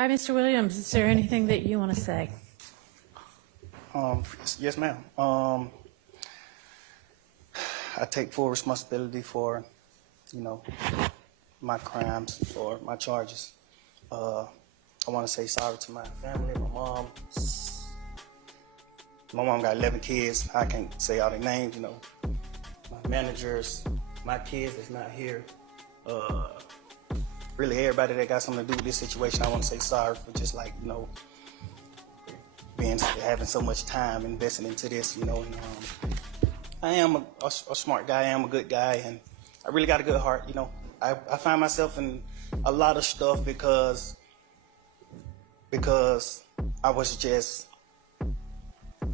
All right, Mr. Williams, is there anything that you want to say? Yes, ma'am. I take full responsibility for, my crimes or my charges. I want to say sorry to my family, my mom. My mom got 11 kids. I can't say all their names, my managers, my kids that's not here. Really everybody that got something to do with this situation, I want to say sorry for just having so much time investing into this, I am a smart guy, I am a good guy, and I really got a good heart, I find myself in a lot of stuff because I was just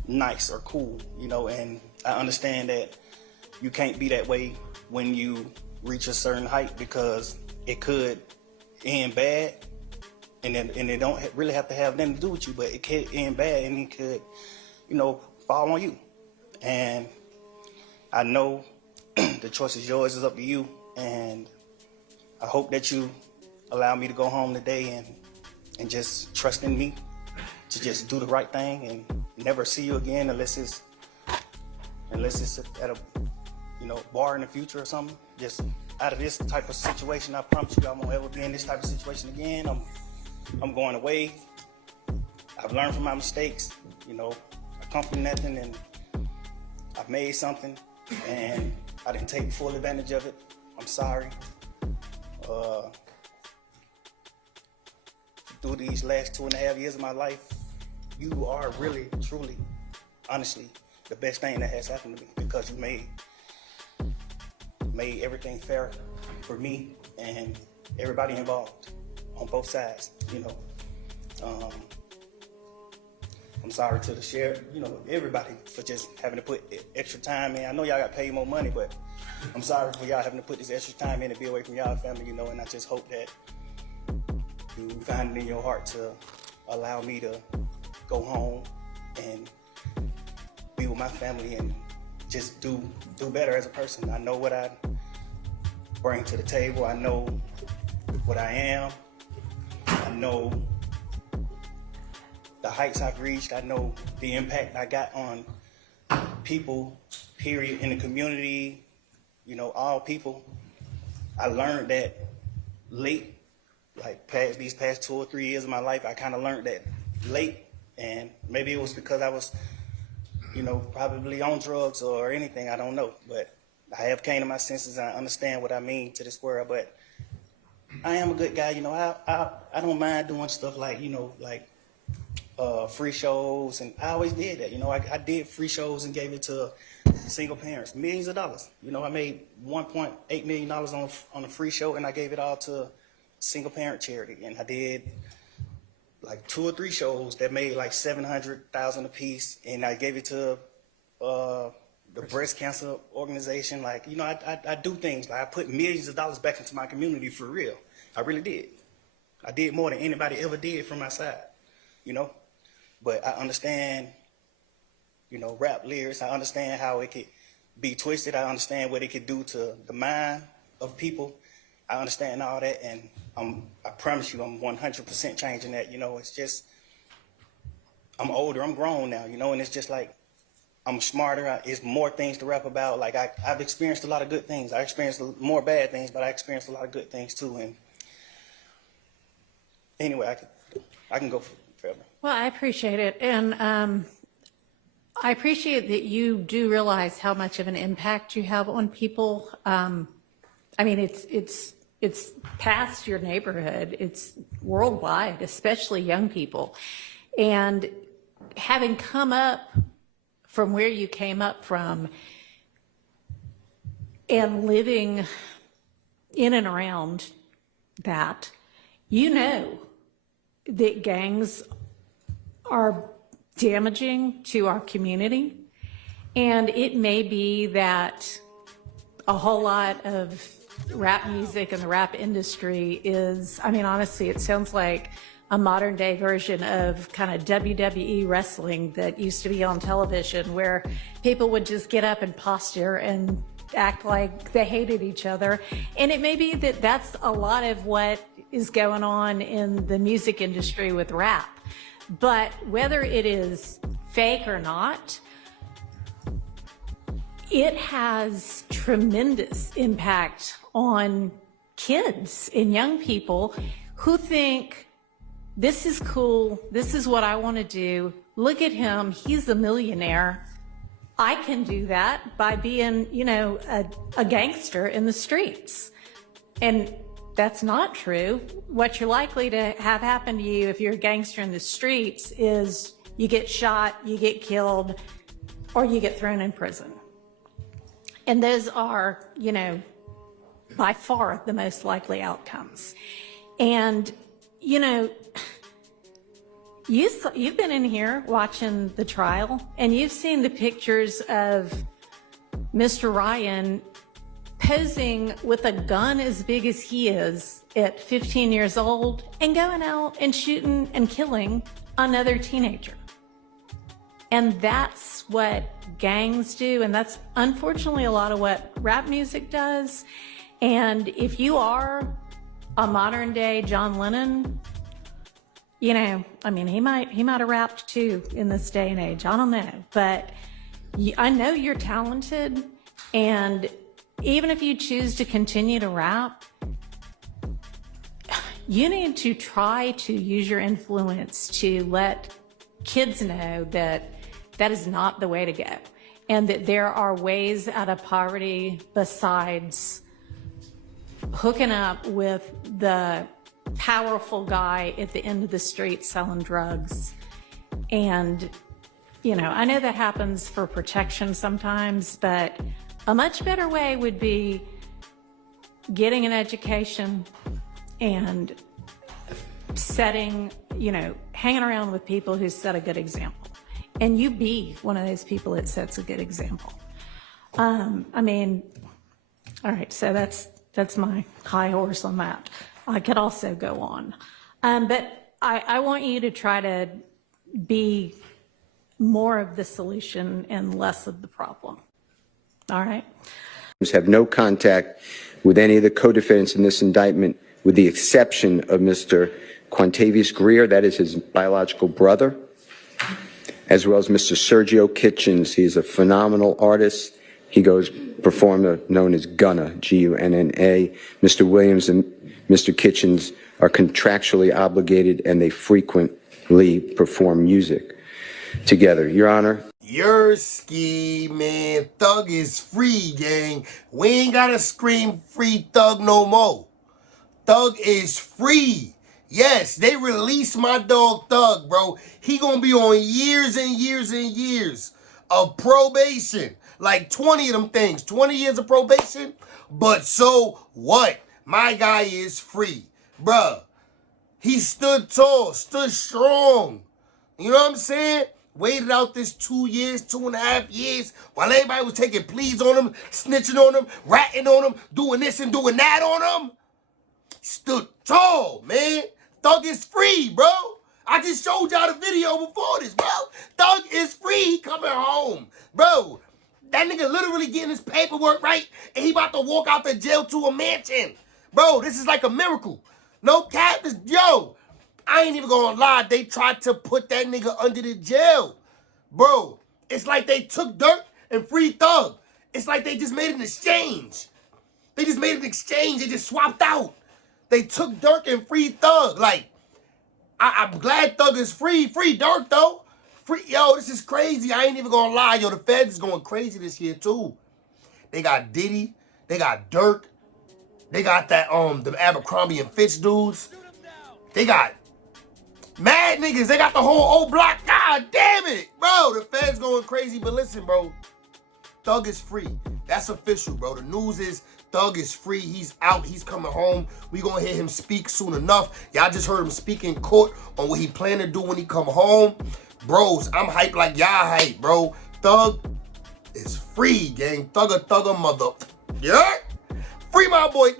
nice or cool, and I understand that you can't be that way when you reach a certain height because it could end bad, and it don't really have to have nothing to do with you, but it could end bad and it could, fall on you. And I know the choice is yours, it's up to you, and I hope that you allow me to go home today and just trust in me to just do the right thing and never see you again unless it's at a bar in the future or something. Just out of this type of situation, I promise you I won't ever be in this type of situation again. I'm going away. I've learned from my mistakes. I come from nothing and I've made something and I didn't take full advantage of it. I'm sorry. Through these last 2.5 years of my life, you are really, truly, honestly, the best thing that has happened to me because you made everything fair for me and everybody involved on both sides, I'm sorry to the sheriff, everybody for just having to put extra time in. I know y'all got paid more money, but I'm sorry for y'all having to put this extra time in to be away from y'all family, and I just hope that you find it in your heart to allow me to go home and be with my family and just do better as a person. I know what I bring to the table. I know what I am. I know the heights I've reached. I know the impact I got on people, period, in the community, all people. I learned that late, these past 2 or 3 years of my life, I kind of learned that late, and maybe it was because I was, probably on drugs or anything, I don't know, but I have came to my senses and I understand what I mean to this world, but I am a good guy, I don't mind doing stuff like free shows, and I always did that, I did free shows and gave it to single parents, millions of dollars, I made $1.8 million on a free show, and I gave it all to single parent charity, and I did 2 or 3 shows that made $700,000 a piece, and I gave it to the breast cancer organization. I do things. I put millions of dollars back into my community for real. I really did. I did more than anybody ever did from my side, But I understand, rap lyrics. I understand how it could be twisted. I understand what it could do to the mind of people. I understand all that, and I promise you I'm 100% changing that. It's just, I'm older, I'm grown now, and it's just I'm smarter. It's more things to rap about. I've experienced a lot of good things. I experienced more bad things, but I experienced a lot of good things too. And anyway, I can go forever. Well, I appreciate it, and I appreciate that you do realize how much of an impact you have on people. It's past your neighborhood. It's worldwide, especially young people. And having come up from where you came up from and living in and around that, that gangs are damaging to our community. And it may be that a whole lot of rap music and the rap industry is, honestly, it sounds like a modern day version of kind of WWE wrestling that used to be on television, where people would just get up and posture and act like they hated each other. And it may be that that's a lot of what is going on in the music industry with rap. But whether it is fake or not, it has tremendous impact on kids and young people who think, this is cool, this is what I want to do. Look at him, he's a millionaire. I can do that by being, you know, a gangster in the streets. And that's not true. What you're likely to have happen to you if you're a gangster in the streets is you get shot, you get killed, or you get thrown in prison. And those are, you know, by far the most likely outcomes. And, you know, you've been in here watching the trial, and you've seen the pictures of Mr. Ryan posing with a gun as big as he is at 15 years old and going out and shooting and killing another teenager. And that's what gangs do, and that's unfortunately a lot of what rap music does. And if you are a modern day John Lennon, you know, I mean, he might have rapped too in this day and age. I don't know, but I know you're talented, and even if you choose to continue to rap, you need to try to use your influence to let kids know that that is not the way to go, and that there are ways out of poverty besides hooking up with the powerful guy at the end of the street selling drugs. And, you know, I know that happens for protection sometimes, but a much better way would be getting an education and setting, you know, hanging around with people who set a good example. And you be one of those people that sets a good example. I mean, all right, so that's my high horse on that. I could also go on. But I want you to try to be more of the solution and less of the problem. All right? Have no contact with any of the co-defendants in this indictment, with the exception of Mr. Quantavious Greer, that is his biological brother, as well as Mr. Sergio Kitchens. He's a phenomenal artist. He goes performer known as Gunna, G-U-N-N-A. Mr. Williams and Mr. Kitchens are contractually obligated, and they frequently perform music together. Your Honor. Yerski, man, Thug is free, gang. We ain't gotta scream free Thug no more. Thug is free. Yes, they released my dog Thug, bro. He gonna be on years and years and years of probation. Like 20 of them things. 20 years of probation. But so what? My guy is free. Bruh. He stood tall, stood strong. You know what I'm saying? Waited out this 2 years, 2.5 years, while everybody was taking pleas on him, snitching on him, ratting on him, doing this and doing that on him. Stood tall, man. Thug is free, bro. I just showed y'all the video before this, bro. Thug is free. He coming home. Bro, that nigga literally getting his paperwork right, and he about to walk out the jail to a mansion. Bro, this is like a miracle. No cap. Yo, I ain't even gonna lie. They tried to put that nigga under the jail. Bro, it's like they took Dirt and freed Thug. It's like they just made an exchange. They just made an exchange. They just swapped out. They took Dirk and freed Thug. Like, I'm glad Thug is free. Free Dirk, though. Free, yo, this is crazy. I ain't even gonna lie. Yo, the feds is going crazy this year, too. They got Diddy. They got Dirk. They got that, the Abercrombie and Fitch dudes. They got mad niggas. They got the whole old block. God damn it. Bro, the feds going crazy. But listen, bro. Thug is free. That's official, bro. The news is Thug is free. He's out. He's coming home. We gonna hear him speak soon enough. Y'all just heard him speak in court on what he plan to do when he come home. Bros, I'm hyped like y'all hype, bro. Thug is free, gang. Thugger, mother. Yeah? Free my boy.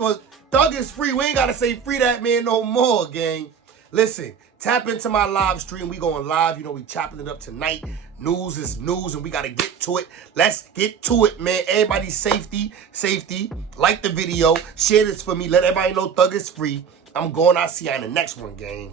Thug is free. We ain't gotta say free that man no more, gang. Listen, tap into my live stream. We going live. You know, we chopping it up tonight. News is news, and we got to get to it. Let's get to it, man. Everybody safety. Like the video. Share this for me. Let everybody know Thug is free. I'm going. I'll see you in the next one, gang.